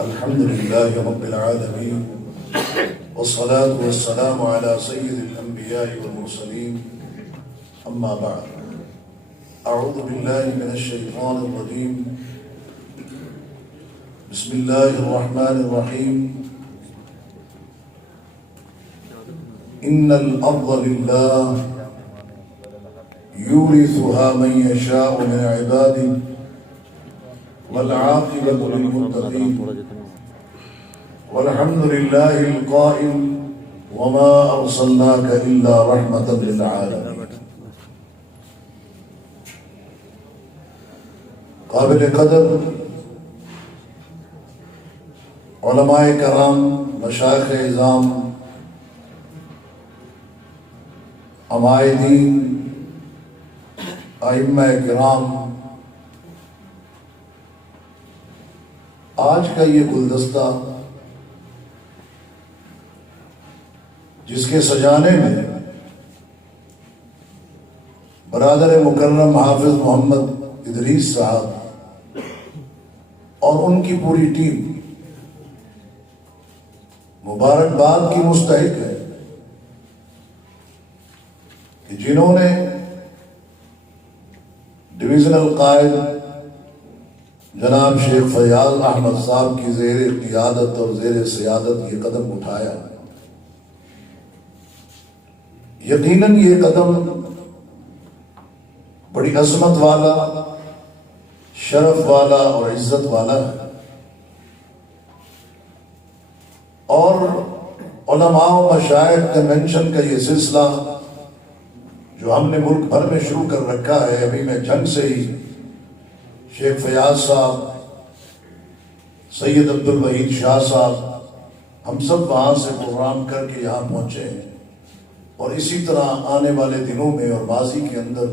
الحمد لله رب العالمين والصلاة والسلام على سيد الأنبياء والمرسلين أما بعد أعوذ بالله من الشيطان الرجيم بسم الله الرحمن الرحيم إن الأرض لله يورثها من يشاء من عباده والعاقبة للمتقين والحمد لله القائل وما أرسلناك إلا رحمة للعالمين. قابل قدر علماء کرام، مشائخ اعظام، عمائدین، ائمہ کرام، آج کا یہ گلدستہ جس کے سجانے میں برادر مکرم حافظ محمد ادریس صاحب اور ان کی پوری ٹیم مبارکباد کی مستحق ہے کہ جنہوں نے ڈویژنل قائد جناب شیخ فیاض احمد صاحب کی زیر قیادت اور زیر سیادت یہ قدم اٹھایا. یقیناً یہ قدم بڑی عظمت والا، شرف والا اور عزت والا ہے، اور علماء و مشائخ کنونشن کا یہ سلسلہ جو ہم نے ملک بھر میں شروع کر رکھا ہے، ابھی میں جنگ سے ہی شیخ فیاض صاحب، سید عبدالوحید شاہ صاحب، ہم سب وہاں سے پروگرام کر کے یہاں پہنچے ہیں، اور اسی طرح آنے والے دنوں میں اور ماضی کے اندر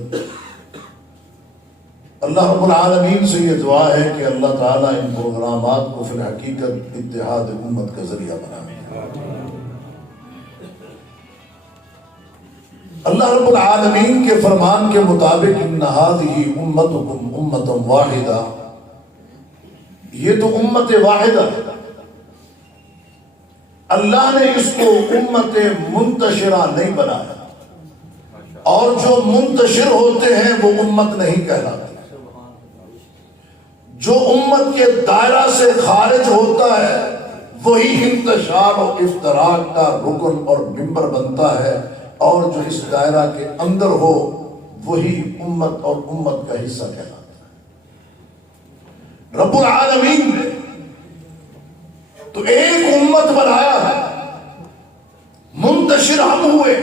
اللہ رب العالمین سے یہ دعا ہے کہ اللہ تعالیٰ ان پروگرامات کو فی الحقیقت اتحاد امت کا ذریعہ بنائے. اللہ رب العالمین کے فرمان کے مطابق ان هذه امتکم امۃ واحدہ، یہ تو امت واحدہ ہے. اللہ نے اس کو امت منتشرہ نہیں بنایا، اور جو منتشر ہوتے ہیں وہ امت نہیں کہلاتے. جو امت کے دائرہ سے خارج ہوتا ہے وہی انتشار و افتراق کا رکن اور ممبر بنتا ہے، اور جو اس دائرہ کے اندر ہو وہی امت اور امت کا حصہ کہلاتا ہے. رب العالمین نے تو ایک امت بنایا ہے، منتشر ہم ہوئے،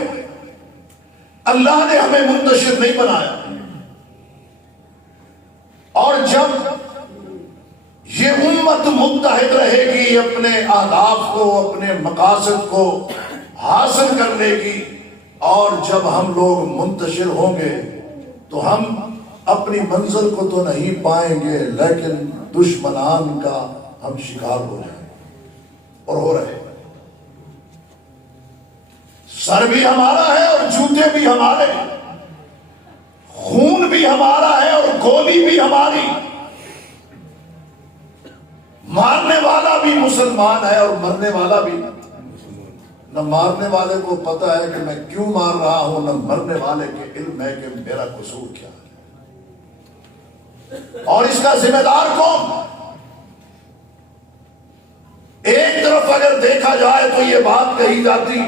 اللہ نے ہمیں منتشر نہیں بنایا. اور جب یہ امت متحد رہے گی، اپنے اہداف کو، اپنے مقاصد کو حاصل کر لے گی، اور جب ہم لوگ منتشر ہوں گے تو ہم اپنی منزل کو تو نہیں پائیں گے، لیکن دشمنان کا ہم شکار ہو جائیں گے، اور ہو رہے ہیں. سر بھی ہمارا ہے اور جوتے بھی ہمارے، خون بھی ہمارا ہے اور گولی بھی ہماری. مارنے والا بھی مسلمان ہے اور مرنے والا بھی. نہ مارنے والے کو پتا ہے کہ میں کیوں مار رہا ہوں، نہ مرنے والے کے علم ہے کہ میرا قصور کیا ہے، اور اس کا ذمہ دار کون؟ ایک طرف اگر دیکھا جائے تو یہ بات کہی جاتی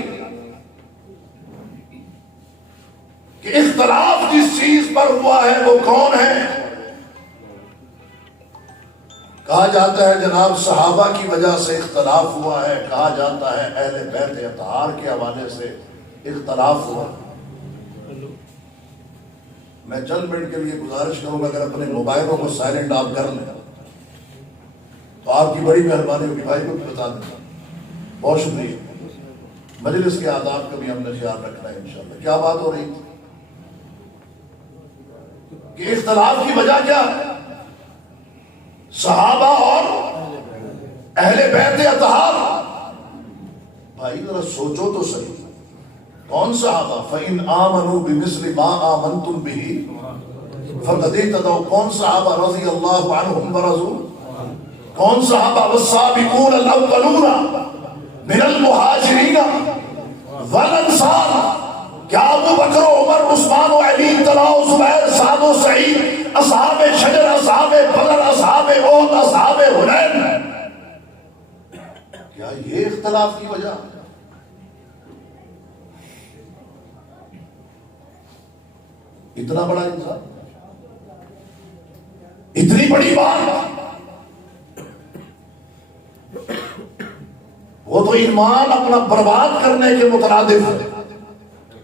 کہ اختلاف جس چیز پر ہوا ہے وہ کون ہے؟ کہا جاتا ہے جناب صحابہ کی وجہ سے اختلاف ہوا ہے، کہا جاتا ہے اہل بیت اطہار کے حوالے سے اختلاف ہوا. میں چند منٹ کے لیے گزارش کروں گا، اگر اپنے موبائلوں کو سائلنٹ آپ کر لیں تو آپ کی بڑی مہربانی ہوگی. بھائی کو بھی بتا دیں. بہت شکریہ. مجلس کے آداب کا بھی ہم نے خیال رکھنا ہے انشاءاللہ. کیا بات ہو رہی تھی کہ اختلاف کی وجہ کیا ہے؟ صحابہ اور اہل بیت اطہار. بھائی ذرا سوچو تو صحیح، کون صحابہ؟ فَإِنْ آمَنُوا بِمِثْلِ مَا آمَنْتُمْ بِهِ فَقَدْ اهْتَدَوْا. کون صحابہ رضی اللہ عنہم ورضوا؟ کون صحابہ؟ والسابقون الاولون من المہاجرین والانصار. کیا ابو بکر و عمر عثمان و علی طلحہ و زبیر سعد و سعید اصحاب شجر اصحاب بدر اصحاب احد اصحاب حنین کیا یہ اختلاف کی وجہ؟ اتنا بڑا انسان، اتنی بڑی بات، وہ تو ایمان اپنا برباد کرنے کے مترادف ہے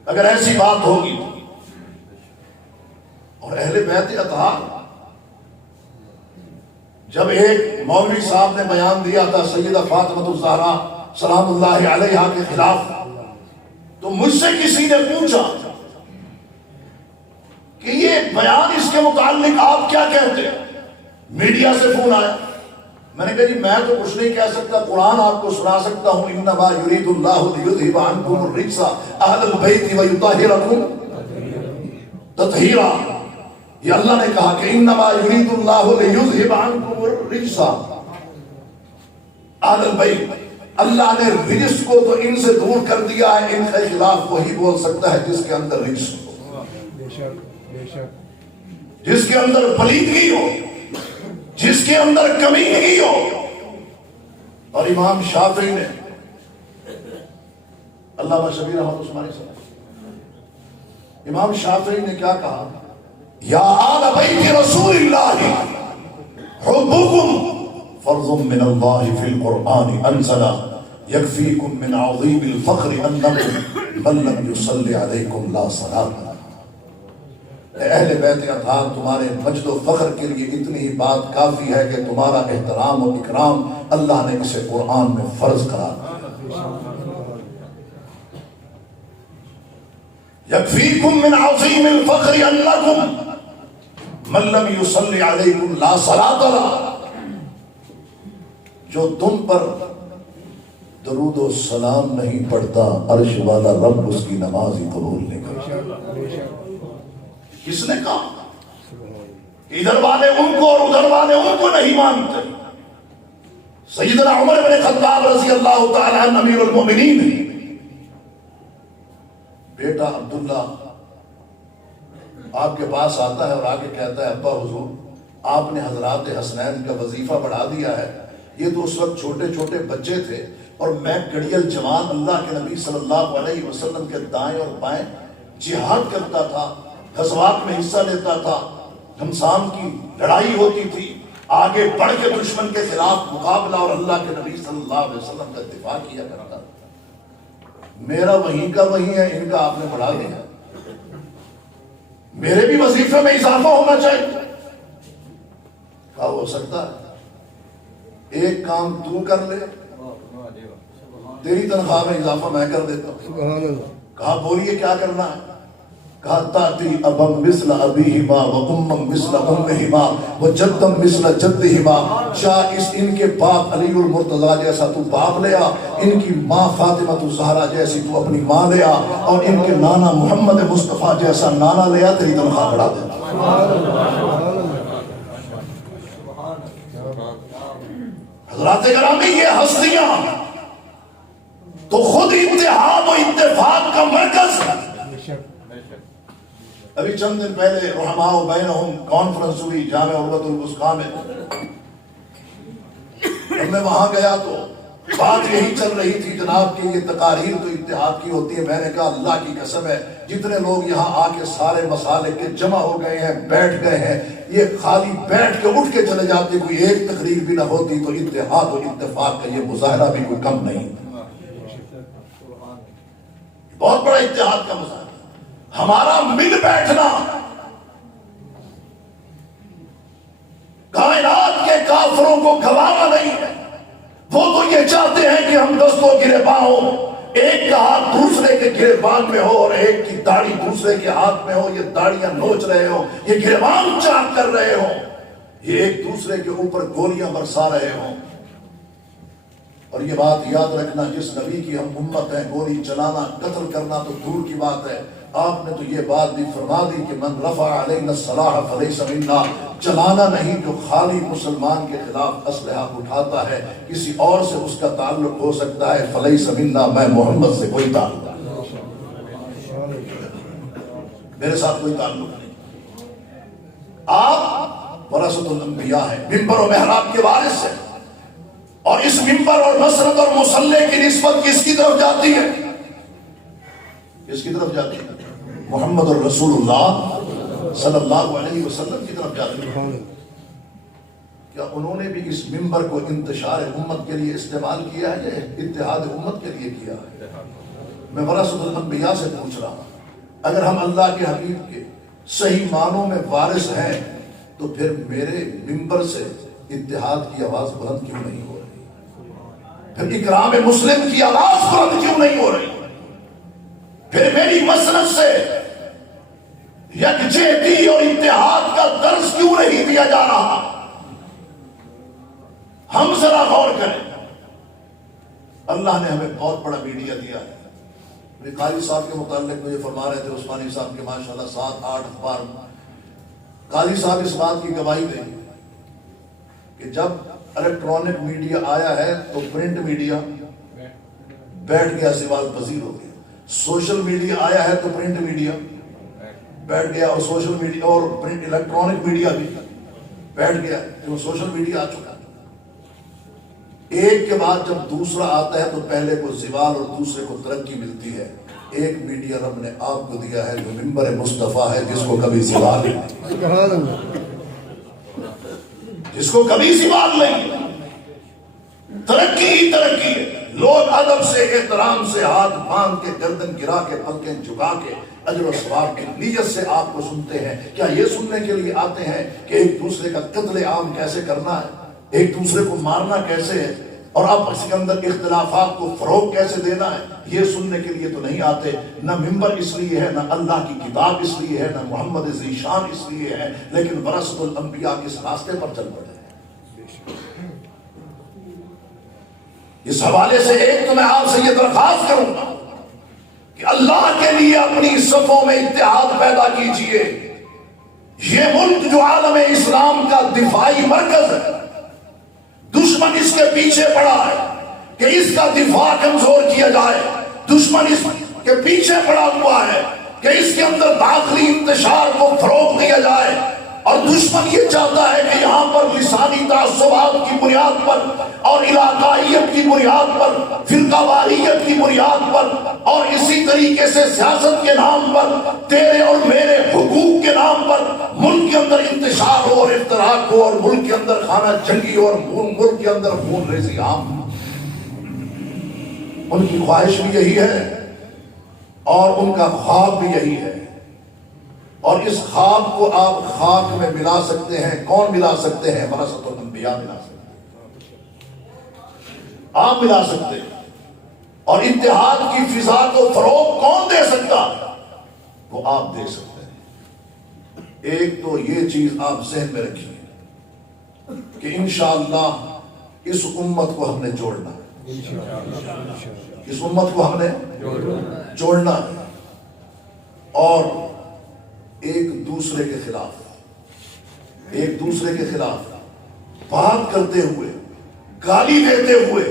اگر ایسی بات ہوگی. اور اہل بیت اطہار، جب ایک مولوی صاحب نے بیان دیا تھا سیدہ فاطمہ الزہرا سلام اللہ علیہا کے خلاف، تو مجھ سے کسی نے پوچھا کہ یہ بیان اس کے متعلق آپ کیا کہتے ہیں؟ میڈیا سے فون آیا. میں نے کہا جی میں تو کچھ نہیں کہہ سکتا، قرآن آپ کو سنا سکتا ہوں. انما یرید اللہ لیذھب عنکم الرجس اہل البیت ویطہرکم تطہیرا. یہ اللہ نے کہا کہ انما یرید اللہ لیذھب عنکم الرجس اہل البیت. اللہ نے رجس کو تو ان سے دور کر دیا ہے. ان کے خلاف وہی بول سکتا ہے جس کے اندر رجس ہو، جس کے اندر پلیدگی ہو، جس کے اندر کمی نہیں ہو. اور امام شافعی نے، علامہ شبیر احمد عثمانی صاحب، امام شافعی نے کیا کہا؟ یا آل بیت رسول اللہ حبکم فرض من اللہ فی القرآن انزل یکفیکم من عظیم الفخر انکم من لم یصلی علیکم لا صلاۃ. اہل بیت اطہار تمہارے مجد و فخر کے لیے اتنی ہی بات کافی ہے کہ تمہارا احترام و اکرام اللہ نے اسے قرآن میں فرض قرار دیا. یکفیکم من عظیم الفخر انکم من لم یصلی علیکم لا صلاۃ له. جو تم پر درود و سلام نہیں پڑھتا عرش والا رب اس کی نماز ہی قبول نہیں کرتا. کس نے کہا؟ ادھر والے ان کو اور ادھر والے ان کو نہیں مانتے. سیدنا عمر بن خطاب رضی اللہ تعالی عنہ امیر المومنین، بیٹا عبداللہ آپ کے پاس آتا ہے اور آگے کہتا ہے ابا حضور آپ نے حضرات حسنین کا وظیفہ بڑھا دیا ہے. یہ تو اس وقت چھوٹے چھوٹے بچے تھے اور میں کڑیل جوان اللہ کے نبی صلی اللہ علیہ وسلم کے دائیں اور بائیں جہاد کرتا تھا، غزوات میں حصہ لیتا تھا، گھمسان کی لڑائی ہوتی تھی، آگے بڑھ کے دشمن کے خلاف مقابلہ اور اللہ کے نبی صلی اللہ علیہ وسلم کا دفاع کیا کرتا. میرا وہیں کا وہیں ہے، ان کا آپ نے بڑھا دیا. میرے بھی وظیفے میں اضافہ ہونا چاہیے. کیا ہو سکتا ہے ایک کام تو کر لے، تیری تنخواہ میں اضافہ میں کر دیتا ہوں. کہا بولیے کیا کرنا ہے؟ کہا تاتی ابم مثل ابیہما و امم مثل امہما و جدم مثل جدہما. شاہ اس ان کے باپ علی المرتضیٰ جیسا تو باپ لے آ، ان کی ماں فاطمہ الزہرا جیسی تو اپنی ماں لے آ، اور ان کے نانا محمد مصطفیٰ جیسا نانا لے آ، تیری تنخواہ بڑھا دینا. حضرات گرامی یہ ہستیاں تو خود اتحاد و اتفاق کا مرکز ہے. ابھی چند دن پہلے رحماء بینہم کانفرنس ہوئی جامع عروۃ الوثقی میں. جب میں وہاں گیا تو بات یہی چل رہی تھی جناب کہ یہ تقاریر تو اتحاد کی ہوتی ہے. میں نے کہا اللہ کی قسم ہے جتنے لوگ یہاں آ کے سارے مسالے کے جمع ہو گئے ہیں، بیٹھ گئے ہیں، یہ خالی بیٹھ کے اٹھ کے چلے جاتے، کوئی ایک تقریر بھی نہ ہوتی تو اتحاد و اتفاق کا یہ مظاہرہ بھی کوئی کم نہیں. بہت بڑا اتحاد کا مظاہرہ. ہمارا مل بیٹھنا کائنات کے کافروں کو گوارا نہیں ہے. وہ تو یہ چاہتے ہیں کہ ہم دستوں گرباں ہوں، ایک کا ہاتھ دوسرے کے گربان میں ہو اور ایک کی داڑھی دوسرے کے ہاتھ میں ہو، یہ داڑیاں نوچ رہے ہوں، یہ گربان چاک کر رہے ہوں، یہ ایک دوسرے کے اوپر گولیاں برسا رہے ہوں. اور یہ بات یاد رکھنا، جس نبی کی ہم امت ہیں، گولی چلانا قتل کرنا تو دور کی بات ہے، آپ نے تو یہ بات بھی فرما دی کہ من رفع علینا السلاح فلیس منا، چلانا نہیں، جو خالی مسلمان کے خلاف اسلحہ اٹھاتا ہے، کسی اور سے اس کا تعلق ہو سکتا ہے، فلیس منا، میں محمد سے کوئی تعلق نہیں، میرے ساتھ کوئی تعلق نہیں۔ آپ ورثۃ الانبیاء ہیں، ممبر و محراب کے وارث ہیں، اور اس ممبر اور مسند اور مصلی کی نسبت کس کی طرف جاتی ہے؟ کس کی طرف جاتی ہے؟ محمد الرسول اللہ صلی اللہ علیہ وسلم کی طرف جاتی ہے۔ کیا انہوں نے بھی اس ممبر کو انتشار امت کے لیے استعمال کیا ہے یا اتحاد امت کے لیے کیا ہے؟ میں ورثۃ الانبیاء سے پوچھ رہا ہوں، اگر ہم اللہ کے حبیب کے صحیح معنوں میں وارث ہیں تو پھر میرے ممبر سے اتحاد کی آواز بلند کیوں نہیں ہو رہی؟ پھر اکرام مسلم کی آواز بلند کیوں نہیں ہو رہی؟ پھر میری مسند سے یکجہتی اور اتحاد کا درس کیوں نہیں دیا جا رہا؟ ہم ذرا غور کریں۔ اللہ نے ہمیں بہت بڑا میڈیا دیا ہے۔ قاری صاحب کے متعلق مجھے فرما رہے تھے عثمانی صاحب کے ماشاءاللہ 7-8 اخبار، قاری صاحب اس بات کی گواہی دیں کہ جب الیکٹرانک میڈیا آیا ہے تو پرنٹ میڈیا بیٹھ گیا، سوال پذیر ہو گیا۔ سوشل میڈیا آیا ہے تو پرنٹ میڈیا بیٹھ گیا، اور سوشل میڈیا اور پرنٹ الیکٹرانک میڈیا بھی بیٹھ گیا، کیوں؟ سوشل میڈیا آ چکا ہے۔ ایک کے بعد جب دوسرا آتا ہے تو پہلے کو زوال اور دوسرے کو ترقی ملتی ہے۔ ایک میڈیا رب نے آپ کو دیا ہے جو منبر مصطفیٰ ہے، جس کو کبھی زوال نہیں، جس کو کبھی زوال نہیں، ترقی ہی ترقی ہے۔ لوگ ادب سے، احترام سے، ہاتھ باندھ کے، گردن گرا کے، پلکیں جھکا کے، اجر و ثواب کی نیت سے آپ کو سنتے ہیں۔ کیا یہ سننے کے لیے آتے ہیں کہ ایک دوسرے کا قتل عام کیسے کرنا ہے، ایک دوسرے کو مارنا کیسے ہے، اور آپس کے اندر اختلافات کو فروغ کیسے دینا ہے؟ یہ سننے کے لیے تو نہیں آتے۔ نہ ممبر اس لیے ہے، نہ اللہ کی کتاب اس لیے ہے، نہ محمد ذیشان اس لیے ہے، لیکن ورثۃ الانبیاء کس راستے پر چل پڑے ہیں۔ اس حوالے سے ایک تو میں آپ سے یہ درخواست کروں گا کہ اللہ کے لیے اپنی صفوں میں اتحاد پیدا کیجئے۔ یہ ملک جو عالم اسلام کا دفاعی مرکز ہے، دشمن اس کے پیچھے پڑا ہے کہ اس کا دفاع کمزور کیا جائے، دشمن اس کے پیچھے پڑا ہوا ہے کہ اس کے اندر داخلی انتشار کو فروغ دیا جائے، اور دشمن یہ چاہتا ہے کہ یہاں پر لسانی تعصبات کی بنیاد پر اور علاقائیت کی بنیاد پر، فرقہ واریت کی بنیاد پر، اور اسی طریقے سے سیاست کے نام پر، تیرے اور میرے حقوق کے نام پر ملک کے اندر انتشار ہو اور افتراق ہو، اور ملک کے اندر خانہ جنگی اور ملک کے اندر خون ریزی عام۔ ان کی خواہش بھی یہی ہے اور ان کا خواب بھی یہی ہے، اور اس خواب کو آپ خاک میں ملا سکتے ہیں۔ کون ملا سکتے ہیں؟ ورثۃ الانبیاء ملا سکتے ہیں، آپ ملا سکتے ہیں۔ اور اتحاد کی فضا کو فروغ کون دے سکتا؟ وہ آپ دے سکتے ہیں۔ ایک تو یہ چیز آپ ذہن میں رکھیے کہ انشاءاللہ اس امت کو ہم نے جوڑنا ہے، اس امت کو ہم نے جوڑنا ہے، اور ایک دوسرے کے خلاف بات کرتے ہوئے، گالی دیتے ہوئے،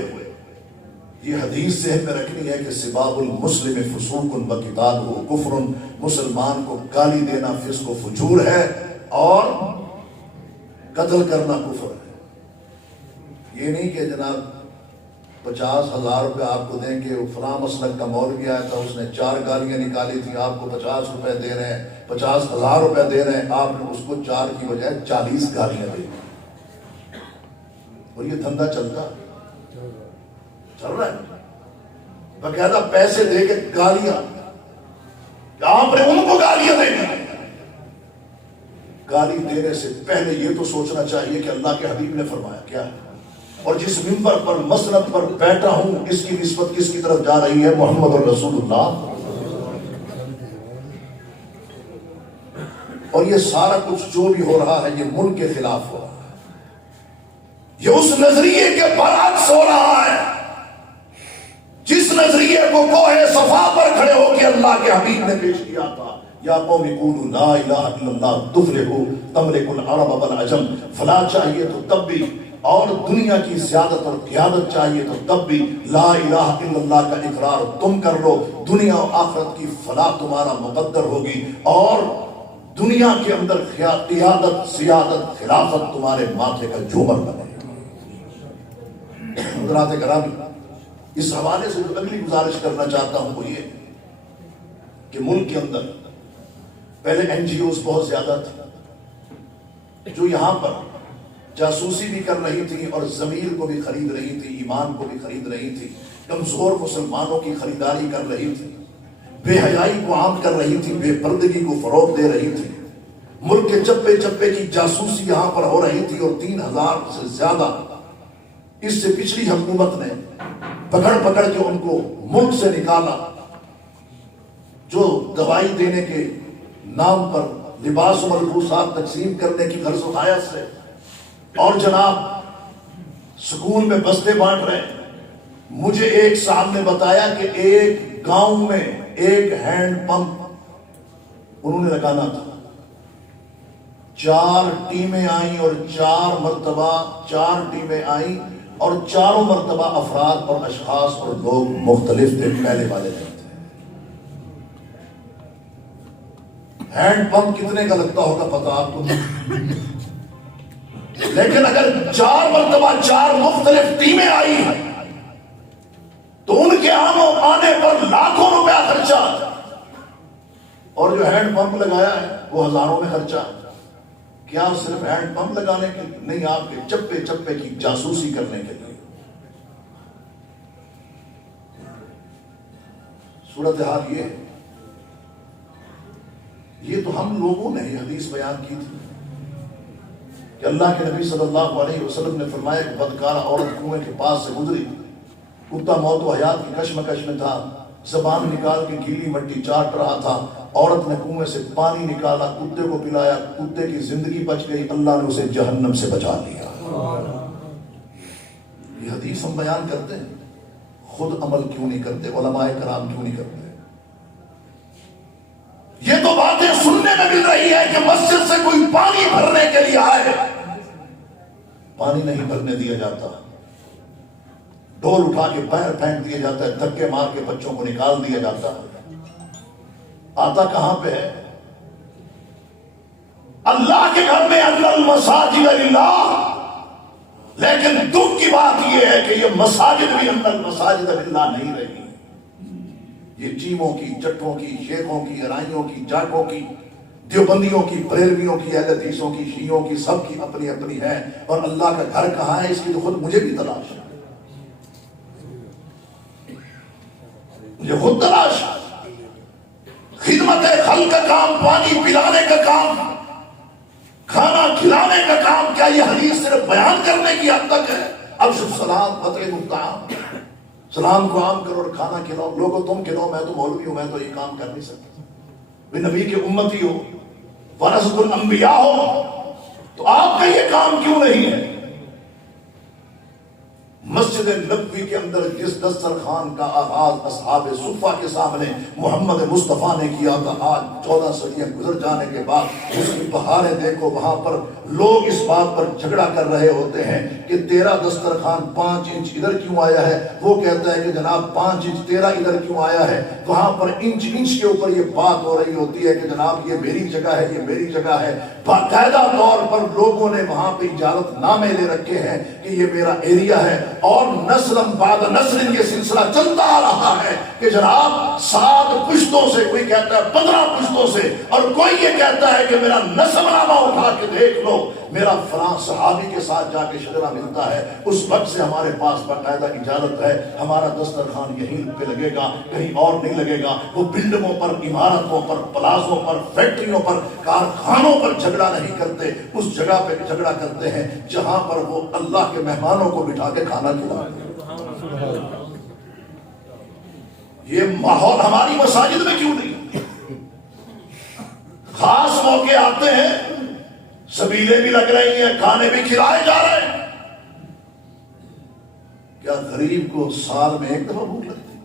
یہ حدیث ذہن میں رکھنی ہے کہ سباب المسلم فسوق و قتالہ کفر، مسلمان کو گالی دینا فسق و فجور ہے اور قتل کرنا کفر ہے۔ یہ نہیں کہ جناب 50,000 روپے آپ کو دیں گے، فلاں مسلک کا مولوی آیا تھا، اس نے 4 گالیاں نکالی تھی، آپ کو 50 روپے دے رہے ہیں، 50,000 روپے دے رہے ہیں، آپ نے اس کو 4 کی بجائے 40 گالیاں دے دی، اور یہ دھندا چل رہا ہے۔ باقاعدہ پیسے دے کے گالیاں، آپ نے ان کو گالیاں دینی۔ گالی دینے سے پہلے یہ تو سوچنا چاہیے کہ اللہ کے حبیب نے فرمایا کیا ہے، اور جس ممبر پر مسند پر بیٹھا ہوں اس کی نسبت کس کی طرف جا رہی ہے؟ محمد الرسول اللہ۔ اور یہ سارا کچھ جو بھی ہو رہا ہے یہ ملک کے خلاف ہو رہا ہے، یہ اس نظریے کے برعکس ہو رہا ہے نظریے کو کوہ صفا پر کھڑے ہو کے اللہ کے حبیب نے پیش کیا تھا، یا قوم قولوا لا الہ الا اللہ تفلحوا تملک العرب والعجم، فلاح چاہیے تو تب بھی، اور دنیا کی سیادت اور قیادت چاہیے تو تب بھی لا الہ الا اللہ کا اقرار تم کر لو، دنیا و آخرت کی فلاح تمہارا مقدر ہوگی، اور دنیا کے اندر قیادت سیادت خلافت تمہارے ماتھے کا جومر بنے۔ حضرات کرام، اس حوالے سے جو اگلی گزارش کرنا چاہتا ہوں وہ یہ کہ ملک کے اندر پہلے این جی اوز بہت زیادہ تھی جو یہاں پر جاسوسی بھی کر رہی تھی اور ضمیر کو بھی خرید رہی تھی، ایمان کو بھی خرید رہی تھی، کمزور مسلمانوں کی خریداری کر رہی تھی، بے حیائی کو عام کر رہی تھی، بے پردگی کو فروغ دے رہی تھی، ملک کے چپے چپے کی جاسوسی یہاں پر ہو رہی تھی، اور 3000 سے زیادہ اس سے پچھلی حکومت نے پکڑ کے ان کو ملک سے نکالا، جو دوائی دینے کے نام پر لباس و ملبوسات تقسیم کرنے کی غرض و غایت سے، اور جناب سکول میں بستے بانٹ رہے ہیں۔ مجھے ایک صاحب نے بتایا کہ ایک گاؤں میں ایک ہینڈ پمپ انہوں نے لگانا تھا، 4 ٹیمیں آئیں اور 4 ٹیمیں آئیں اور چاروں مرتبہ افراد اور اشخاص اور لوگ مختلف تھے، پہلے والے نہیں تھے۔ ہینڈ پمپ کتنے کا لگتا ہوگا پتہ آپ کو، لیکن اگر 4 مرتبہ 4 مختلف ٹیمیں آئی تو ان کے آنے پر لاکھوں روپیہ خرچہ، اور جو ہینڈ پمپ لگایا ہے وہ ہزاروں میں خرچہ۔ کیا صرف ہینڈ پمپ لگانے کے نہیں، آپ کے چپے چپے کی جاسوسی کرنے کے لیے۔ صورتحال یہ تو ہم لوگوں نے یہ حدیث بیان کی تھی کہ اللہ کے نبی صلی اللہ علیہ وسلم نے فرمایا کہ بدکارہ عورت کنویں کے پاس سے گزری، کتا موت و حیات کی کشمکش میں تھا، زبان نکال کے گیلی مٹی چاٹ رہا تھا، عورت نے کنویں سے پانی نکالا، کتے کو پلایا، کتے کی زندگی بچ گئی، اللہ نے اسے جہنم سے بچا لیا۔ یہ حدیث ہم بیان کرتے ہیں، خود عمل کیوں نہیں کرتے، علماء کرام کیوں نہیں کرتے؟ یہ تو باتیں سننے میں مل رہی ہے کہ مسجد سے کوئی پانی بھرنے کے لیے آئے، پانی نہیں بھرنے دیا جاتا، ڈول اٹھا کے پیر پھینک دیا جاتا ہے، دھکے مار کے بچوں کو نکال دیا جاتا ہے۔ آتا کہاں پہ ہے؟ اللہ کے گھر میں ان المساجد للہ، لیکن دکھ کی بات یہ ہے کہ یہ مساجد بھی ان المساجد للہ نہیں رہی، یہ چیموں کی، جٹوں کی، شیخوں کی، ارائیوں کی، جاٹوں کی، دیوبندیوں کی، بریلویوں کی، اہل حدیثوں کی، شیعوں کی، سب کی اپنی اپنی ہے، اور اللہ کا گھر کہاں ہے اس کی تو خود مجھے بھی تلاش ہے، مجھے خود تلاش ہے۔ خدمت خلق کا کام، پانی پلانے کا کام، کھانا کھلانے کا کام، کیا یہ حدیث صرف بیان کرنے کی حد تک ہے؟ افشوا السلام واطعموا الطعام، سلام کو عام کرو اور کھانا کھلاؤ، لوگوں تم کھلاؤ، میں تو مولوی ہوں، میں تو یہ کام کر نہیں سکتا، بھی نبی کے امتی ہو، ورثۃ الانبیاء ہو، تو آپ کا یہ کام کیوں نہیں ہے؟ مسجد نبوی کے اندر جس دسترخوان کا آغاز اصحاب صفہ کے سامنے محمد مصطفیٰ نے کیا تھا، آج 14 صدیاں گزر جانے کے بعد اس کی بہاریں دیکھو، وہاں پر لوگ اس بات پر جھگڑا کر رہے ہوتے ہیں کہ تیرا دسترخوان 5 انچ ادھر کیوں آیا ہے، وہ کہتا ہے کہ جناب 5 انچ تیرا ادھر کیوں آیا ہے، وہاں پر انچ کے اوپر یہ بات ہو رہی ہوتی ہے کہ جناب یہ میری جگہ ہے، یہ میری جگہ ہے۔ باقاعدہ طور پر لوگوں نے وہاں پہ اجازت نامے لے رکھے ہیں کہ یہ میرا ایریا ہے، اور نسل بعد نسل یہ سلسلہ چلتا آ رہا ہے کہ جناب 7 پشتوں سے، کوئی کہتا ہے 15 پشتوں سے، اور کوئی یہ کہتا ہے کہ میرا نسب نامہ اٹھا کے دیکھ لو، میرا فلاں صحابی کے ساتھ جا کے شجرہ ملتا ہے، اس وقت سے ہمارے پاس باقاعدہ اجازت ہے، ہمارا دسترخوان یہیں پہ لگے گا، کہیں اور نہیں لگے گا۔ وہ بلڈنگوں پر، عمارتوں پر، پلازوں پر، فیکٹریوں پر، کارخانوں پر جھگڑا نہیں کرتے، اس جگہ پہ جھگڑا کرتے ہیں جہاں پر وہ اللہ کے مہمانوں کو بٹھا کے کھانا کھلاتے ہیں۔ یہ ماحول ہماری مساجد میں کیوں نہیں؟ خاص موقع آتے ہیں، سبیلیں بھی لگ رہی ہیں، کھانے بھی کھلائے جا رہے ہیں، کیا غریب کو سال میں ایک دفعہ بھوک لگتی ہے؟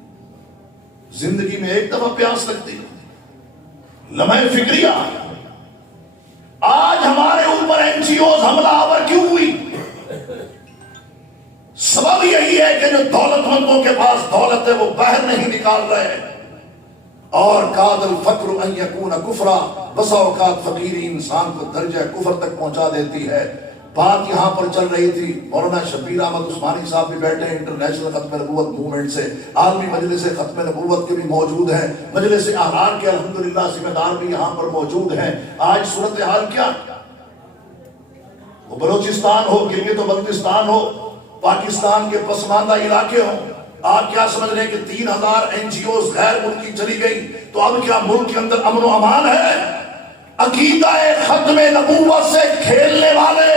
زندگی میں ایک دفعہ پیاس لگتی ہے، لمحہ فکریہ۔ آج ہمارے اوپر این جی اوز حملہ آور کیوں ہوئی؟ سبب یہی ہے کہ جو دولت مندوں کے پاس دولت ہے وہ باہر نہیں نکال رہے، اور کاد الفقر ان یکون کفرا، بسا اوقات فقیری انسان کو درجہ کفر تک پہنچا دیتی ہے۔ بات یہاں پر چل رہی تھی، مولانا شبیر احمد عثمانی صاحب بھی بیٹھے ہیں انٹرنیشنل ختم نبوت موومنٹ سے، عالمی مجلس ختم نبوت کے بھی موجود ہیں، مجلس احرار کے الحمدللہ ذمہ دار بھی یہاں پر موجود ہیں۔ آج صورتحال کیا؟ وہ بلوچستان ہو، گلگت و بلتستان ہو، پاکستان کے پسماندہ علاقے ہوں، آپ کیا سمجھ رہے ہیں کہ 3000 این جی اوز غیر ملکی چلی گئی تو اب کیا ملک کے اندر امن و امان ہے؟ عقیدہ ختم نبوت سے کھیلنے والے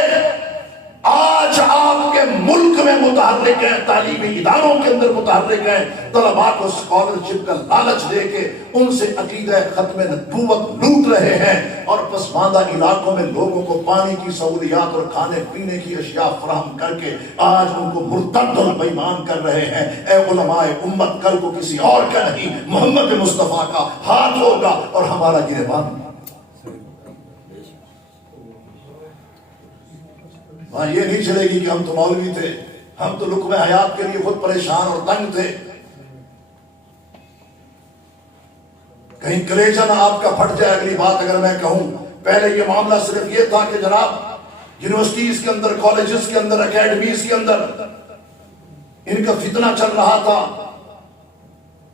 آج آپ کے ملک میں متحرک ہیں، تعلیمی اداروں کے اندر متحرک ہیں، طلباء کو اسکالرشپ کا لالچ دے کے ان سے عقیدہ ختم نبوت لوٹ رہے ہیں، اور پسماندہ علاقوں میں لوگوں کو پانی کی سہولیات اور کھانے پینے کی اشیاء فراہم کر کے آج ان کو مرتد اور بے ایمان کر رہے ہیں۔ اے علماء امت، کل کو کسی اور کا نہیں، محمد مصطفیٰ کا ہاتھ ہوگا اور ہمارا گریبان۔ وہاں یہ نہیں چلے گی کہ ہم تو مولوی تھے، ہم تو لقمہ حیات کے لیے خود پریشان اور تنگ تھے۔ کہیں کلیجہ نہ آپ کا پھٹ جائے اگلی بات اگر میں کہوں۔ پہلے یہ معاملہ صرف یہ تھا کہ جناب یونیورسٹیز کے اندر، کالجز کے اندر، اکیڈمیز کے اندر ان کا فتنہ چل رہا تھا،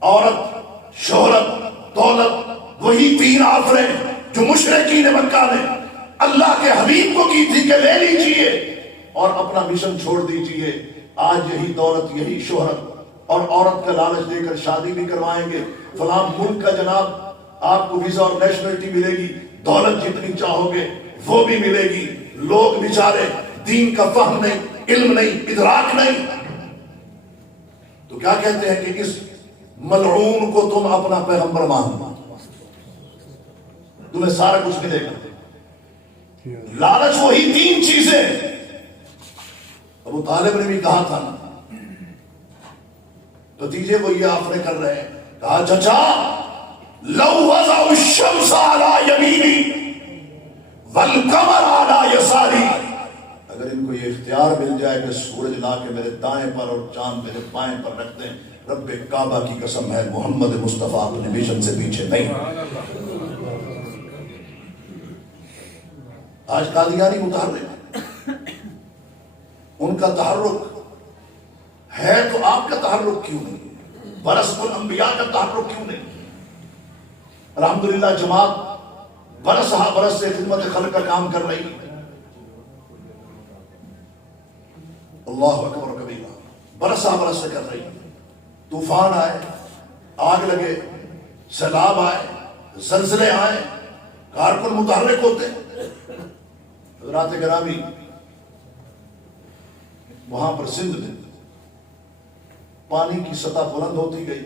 عورت، شہرت، دولت، وہی تین آفریں جو مشرکین مکہ نے اللہ کے حبیب کو کی تھی کہ لے لیجئے اور اپنا مشن چھوڑ دیجئے۔ آج یہی دولت، یہی شہرت اور عورت کا لالچ دے کر شادی بھی کروائیں گے، فلاں ملک کا جناب آپ کو ویزا اور نیشنلٹی ملے گی، دولت جتنی چاہو گے وہ بھی ملے گی۔ لوگ بیچارے دین کا فہم نہیں، علم نہیں، ادراک نہیں، تو کیا کہتے ہیں کہ اس ملعون کو تم اپنا پیغمبر مانو، تمہیں سارا کچھ ملے گا۔ لالچ وہی تین چیزیں ابو طالب نے بھی کہا تھا نا، نتیجے وہ یہ آفرے کر رہے ہیں۔ کہا چچا لو وضع الشمس علی یمینی والقمر علی یساری، اگر ان کو یہ اختیار مل جائے کہ سورج لا کے میرے دائیں پر اور چاند میرے بائیں پر رکھ دیں، رب کعبہ کی قسم ہے محمد مصطفیٰ اپنے مشن سے پیچھے نہیں۔ آج قادیانی متحرک، ان کا تحرک ہے تو آپ کا تحرک کیوں نہیں؟ برس الانبیاء کا تحرک کیوں نہیں؟ الحمدللہ جماعت برس ہا برس سے خدمت خلق کا کام کر رہی ہے، اللہ اکبر کبیرہ، برس ہا برس سے کر رہی ہے۔ طوفان آئے، آگ لگے، سیلاب آئے، زلزلے آئے، کارکن متحرک ہوتے ہیں۔ حضرات گرامی، وہاں پر سندھ میں پانی کی سطح بلند ہوتی گئی،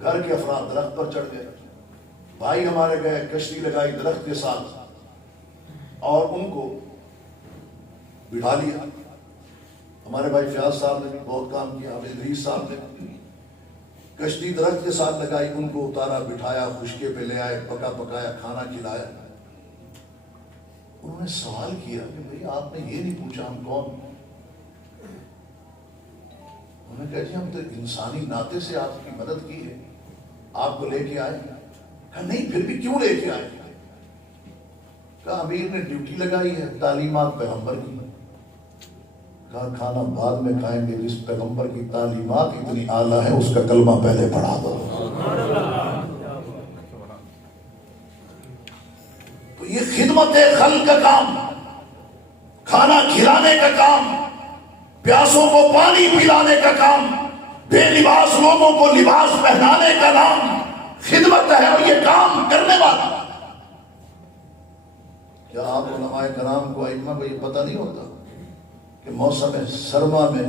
گھر کے افراد درخت پر چڑھ گئے، بھائی ہمارے گئے، کشتی لگائی درخت کے ساتھ اور ان کو بٹھا لیا۔ ہمارے بھائی فیاض صاحب نے بھی بہت کام کیا، حافظ ادریس صاحب نے کشتی درخت کے ساتھ لگائی، ان کو اتارا، بٹھایا، خشکے پہ لے آئے، پکا پکایا کھانا کھلایا۔ انہوں نے سوال کیا کہ بھئی آپ نے یہ نہیں پوچھا ہم کون؟ انہوں نے کہا جی ہم تو انسانی ناطے سے آپ کی مدد کی ہے، آپ کو لے کے آئے۔ کہا نہیں پھر بھی کیوں لے کے آئے؟ کہا امیر نے ڈیوٹی لگائی ہے، تعلیمات پیغمبر کی۔ کہا کھانا بعد میں کھائیں گے، جس پیغمبر کی تعلیمات اتنی اعلیٰ ہے اس کا کلمہ پہلے پڑھا دو۔ تو یہ خدمت خلق کا کام، کھانا کھلانے کا کام، پیاسوں کو پانی پلانے کا کام، بے لباس لوگوں کو لباس پہنانے کا نام خدمت ہے، اور یہ کام کرنے والا۔ کیا آپ علماء کرام کو ائمہ کو یہ پتہ نہیں ہوتا کہ موسم سرما میں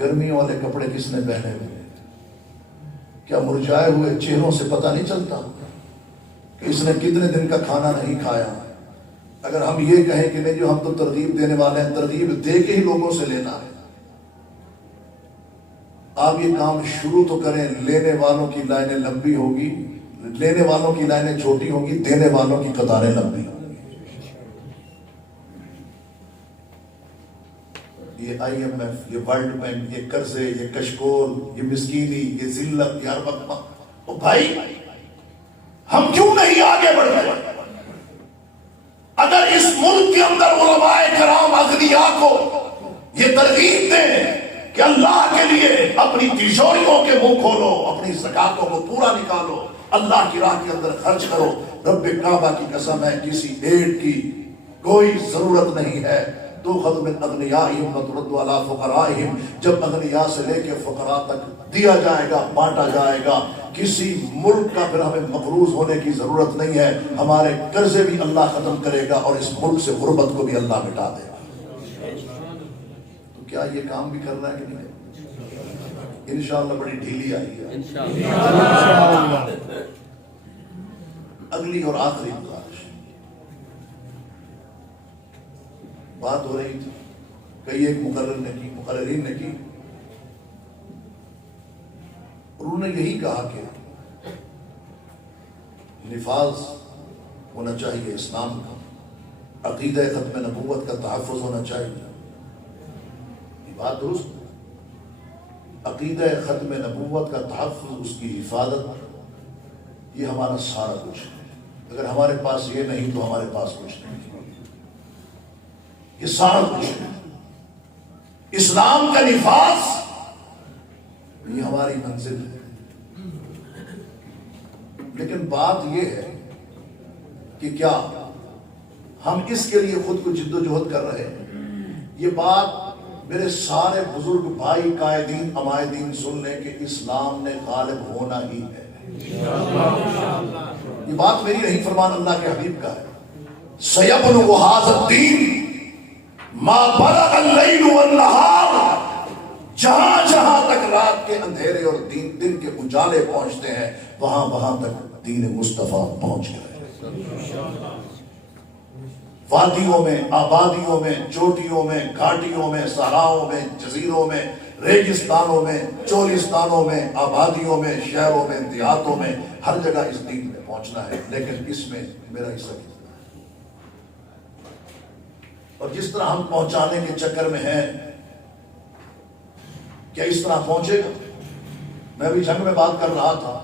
گرمیوں والے کپڑے کس نے پہنے ہوئے؟ کیا مرجھائے ہوئے چہروں سے پتہ نہیں چلتا کہ اس نے کتنے دن کا کھانا نہیں کھایا؟ اگر ہم یہ کہیں کہ نہیں جو ہم تو ترغیب دینے والے ہیں، ترغیب دے کے ہی لوگوں سے لینا ہے۔ آپ یہ کام شروع تو کریں، لینے والوں کی لائنیں لمبی ہوگی، لینے والوں کی لائنیں چھوٹی ہوں گی، دینے والوں کی قطاریں لمبی ہوں گی۔ یہ آئی ایم ایف، یہ ورلڈ بینک، یہ قرضے، یہ کشکول، یہ مسکینی، یہ ذلت، یہ او بھائی ہم کیوں نہیں آگے بڑھتے؟ اگر اس ملک کے اندر علماء کرام اغنیاء کو یہ ترغیب دیں کہ اللہ کے لیے اپنی تجوریوں کے منہ کھولو، اپنی زکاتوں کو پورا نکالو، اللہ کی راہ کے اندر خرچ کرو، رب کعبہ کی قسم ہے کسی ایڈ کی کوئی ضرورت نہیں ہے۔ تؤخذ من اغنیائہم وترد علی فقرائہم، جب اغنیاء سے لے کے فقراء تک دیا جائے گا، بانٹا جائے گا، کسی ملک کا پھر ہمیں مقروض ہونے کی ضرورت نہیں ہے، ہمارے قرضے بھی اللہ ختم کرے گا اور اس ملک سے غربت کو بھی اللہ مٹا دے گا۔ تو کیا یہ کام بھی کرنا ہے کہ نہیں؟ انشاءاللہ بڑی ڈھیلی آئی ہے انشاءاللہ۔ اگلی اور آخری گزارش، بات ہو رہی تھی، کئی ایک مقررین نے کی، اور انہوں نے یہی کہا کہ نفاذ ہونا چاہیے اسلام کا، عقیدہ ختم نبوت کا تحفظ ہونا چاہیے۔ یہ بات درست، عقیدہ ختم نبوت کا تحفظ، اس کی حفاظت، یہ ہمارا سارا کچھ ہے۔ اگر ہمارے پاس یہ نہیں تو ہمارے پاس کچھ نہیں، یہ سارا کچھ ہے۔ اسلام کا نفاذ یہ ہماری منزل ہے، لیکن بات یہ ہے کہ کیا ہم اس کے لیے خود کو جد و جہد کر رہے ہیں؟ یہ بات میرے سارے بزرگ بھائی قائدین عمائدین سن لیں کہ اسلام نے غالب ہونا ہی ہے۔ یہ بات میری نہیں، فرمان اللہ کے حبیب کا ہے، سَيَبْلُغُ هَذَا الدِّينُ مَا بَلَغَ اللَّيْلُ وَالنَّهَارُ، جہاں جہاں تک رات کے اندھیرے اور دن کے اجالے پہنچتے ہیں، وہاں وہاں تک دین مصطفیٰ پہنچ گئے۔ وادیوں میں، آبادیوں میں، چوٹیوں میں، گھاٹیوں میں، صحراؤں میں، جزیروں میں، ریگستانوں میں، چولستانوں میں، آبادیوں میں، شہروں میں، دیہاتوں میں، ہر جگہ اس دین میں پہنچنا ہے، لیکن اس میں میرا حصہ کتنا ہے؟ اور جس طرح ہم پہنچانے کے چکر میں ہیں، کیا اس طرح پہنچے گا؟ میں بھی جنگ میں بات کر رہا تھا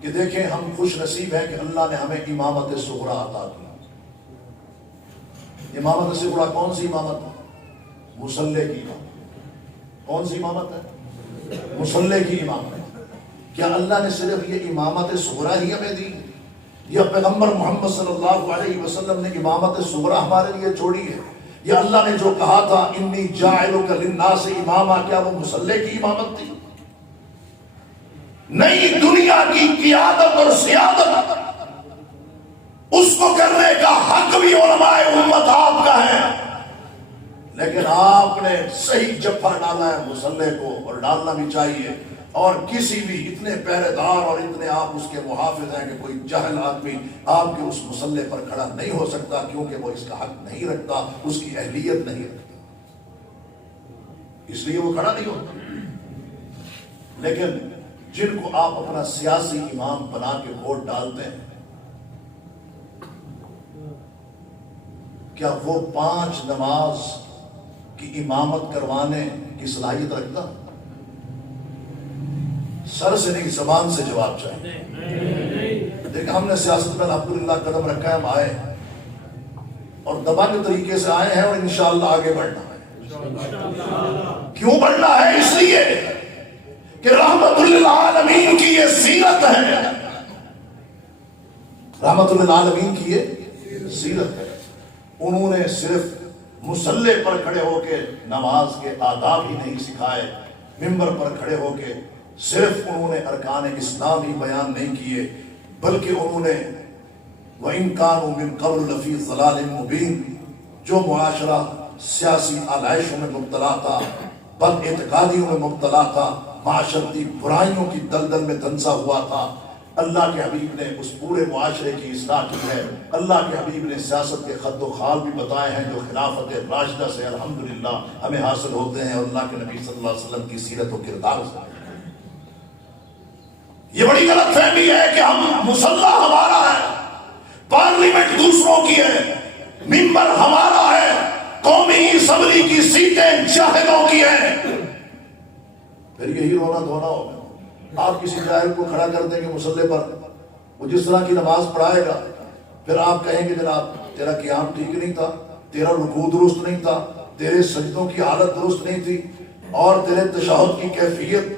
کہ دیکھیں ہم خوش نصیب ہیں کہ اللہ نے ہمیں امامت صغریٰ عطا کی۔ امامت صغریٰ کون سی امامت ہے؟ مصلی کی امامت۔ کون سی امامت ہے؟ مصلی کی امامت۔ کیا اللہ نے صرف یہ امامت صغریٰ ہی ہمیں دی، یا پیغمبر محمد صلی اللہ علیہ وسلم نے امامت صغریٰ ہمارے لیے چھوڑی ہے؟ یا اللہ نے جو کہا تھا انی جاعلک للناس اماما، کیا وہ مصلی کی امامت تھی؟ نئی دنیا کی قیادت اور سیادت، اس کو کرنے کا حق بھی علماء امت آپ کا ہے، لیکن آپ نے صحیح جفا ڈالا ہے مصلی کو، اور ڈالنا بھی چاہیے۔ اور کسی بھی اتنے پہرے دار اور اتنے آپ اس کے محافظ ہیں کہ کوئی جاہل آدمی آپ کے اس مصلی پر کھڑا نہیں ہو سکتا، کیونکہ وہ اس کا حق نہیں رکھتا، اس کی اہلیت نہیں رکھتا، اس لیے وہ کھڑا نہیں ہوتا۔ لیکن جن کو آپ اپنا سیاسی امام بنا کے ووٹ ڈالتے ہیں، کیا وہ 5 نماز کی امامت کروانے کی صلاحیت رکھتا؟ سر سے نہیں، زبان سے جواب چاہیے۔ دیکھیں ہم نے سیاست میں الحمدللہ قدم رکھا ہے، ہم آئے اور دبنگ طریقے سے آئے ہیں، اور انشاءاللہ آگے بڑھنا ہے۔ کیوں بڑھنا ہے؟ اس لیے کہ رحمت للعالمین کی یہ سیرت ہے، رحمت للعالمین کی یہ سیرت ہے۔ انہوں نے صرف مصلی پر کھڑے ہو کے نماز کے آداب ہی نہیں سکھائے، منبر پر کھڑے ہو کے صرف انہوں نے ارکان اسلام ہی بیان نہیں کیے، بلکہ انہوں نے وَإِن كَانُوا مِن قَبْلُ لَفِي ضَلَالٍ مُبِينٍ، جو معاشرہ سیاسی آلائشوں میں مبتلا تھا، بد اعتقادیوں میں مبتلا تھا، معاشرتی برائیوں کی دلدل میں دھنسا ہوا تھا، اللہ کے حبیب نے اس پورے معاشرے کی اصلاح کی ہے۔ اللہ کے حبیب نے سیاست کے خط و خال بھی بتائے ہیں جو خلافت راشدہ سے الحمدللہ ہمیں حاصل ہوتے ہیں، اور اللہ کے نبی صلی اللہ علیہ وسلم کی سیرت و کردار سے۔ یہ بڑی غلط فہمی ہے کہ ہم مسلح ہمارا ہے، پارلیمنٹ دوسروں کی ہے، ممبر ہمارا ہے، قومی اسمبلی کی سیٹیں جاہدوں کی ہیں، پھر یہی رونا دھونا ہوگا۔ آپ کسی جاہل کو کھڑا کر دیں گے مسلح پر، وہ جس طرح کی نماز پڑھائے گا، پھر آپ کہیں گے جناب تیرا قیام ٹھیک نہیں تھا، تیرا رکوع درست نہیں تھا، تیرے سجدوں کی حالت درست نہیں تھی، اور تیرے تشہد کی کیفیت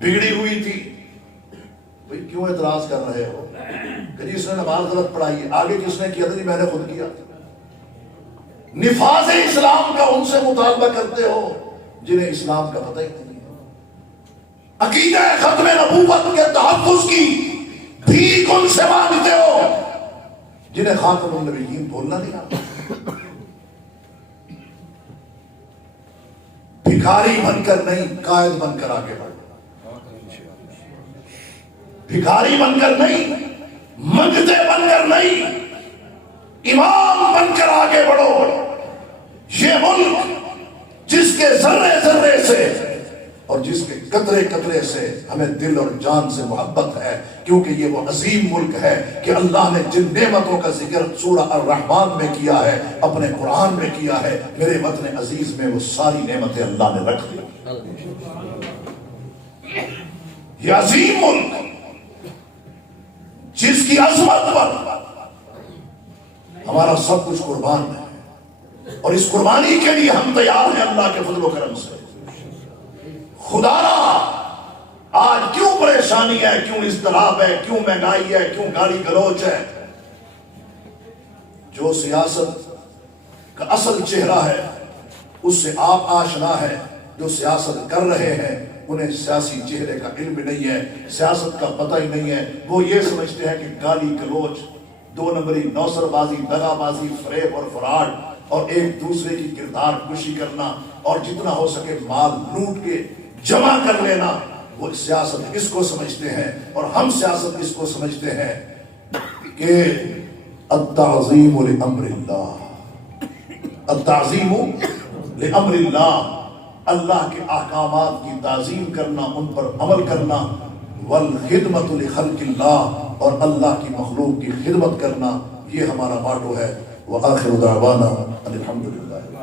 بگڑی ہوئی تھی، بھئی کیوں اعتراض کر رہے ہو کہ جی اس نے نماز غلط پڑھائی ہے، آگے کس نے کیا تھا؟ میں نے خود کیا۔ نفاذ اسلام کا ان سے مطالبہ کرتے ہو جنہیں اسلام کا پتہ ہی نہیں، عقیدہ ختم نبوت کے تحفظ کی بھیک ان سے مانگتے ہو جنہیں خاتم النبیین بولنا نہیں آتا۔ بھکاری بن کر نہیں، قائد بن کر آگے بڑھو، بھکاری بن کر نہیں، منگتے بن کر نہیں، امام بن کر آگے بڑھو۔ یہ ملک جس کے ذرے ذرے سے اور جس کے قطرے قطرے سے ہمیں دل اور جان سے محبت ہے، کیونکہ یہ وہ عظیم ملک ہے کہ اللہ نے جن نعمتوں کا ذکر سورہ الرحمن میں کیا ہے، اپنے قرآن میں کیا ہے، میرے وطن عزیز میں وہ ساری نعمتیں اللہ نے رکھ دی۔ یہ عظیم ملک جس کی عظمت پر ہمارا سب کچھ قربان ہے، اور اس قربانی کے لیے ہم تیار ہیں اللہ کے فضل و کرم سے۔ خدا را آج کیوں پریشانی ہے، کیوں اضطراب ہے، کیوں مہنگائی ہے، کیوں گالی گلوچ ہے؟ جو سیاست کا اصل چہرہ ہے اس سے آپ آشنا ہے، جو سیاست کر رہے ہیں انہیں سیاسی چہرے کا علم نہیں ہے، سیاست کا پتہ ہی نہیں ہے، وہ یہ سمجھتے ہیں کہ گالی گلوچ، دو نمبری، نوسر بازی، دغا بازی، فریب اور فراڈ، اور ایک دوسرے کی کردار کشی کرنا، اور جتنا ہو سکے مال لوٹ کے جمع کر لینا، وہ سیاست اس کو سمجھتے ہیں۔ اور ہم سیاست اس کو سمجھتے ہیں کہ التعظیم لامر اللہ، التعظیم لامر اللہ، اللہ کے احکامات کی تعظیم کرنا، ان پر عمل کرنا، والخدمت لخلق اللہ، اور اللہ کی مخلوق کی خدمت کرنا، یہ ہمارا ماٹو ہے۔ وآخر دعوانا الحمدللہ۔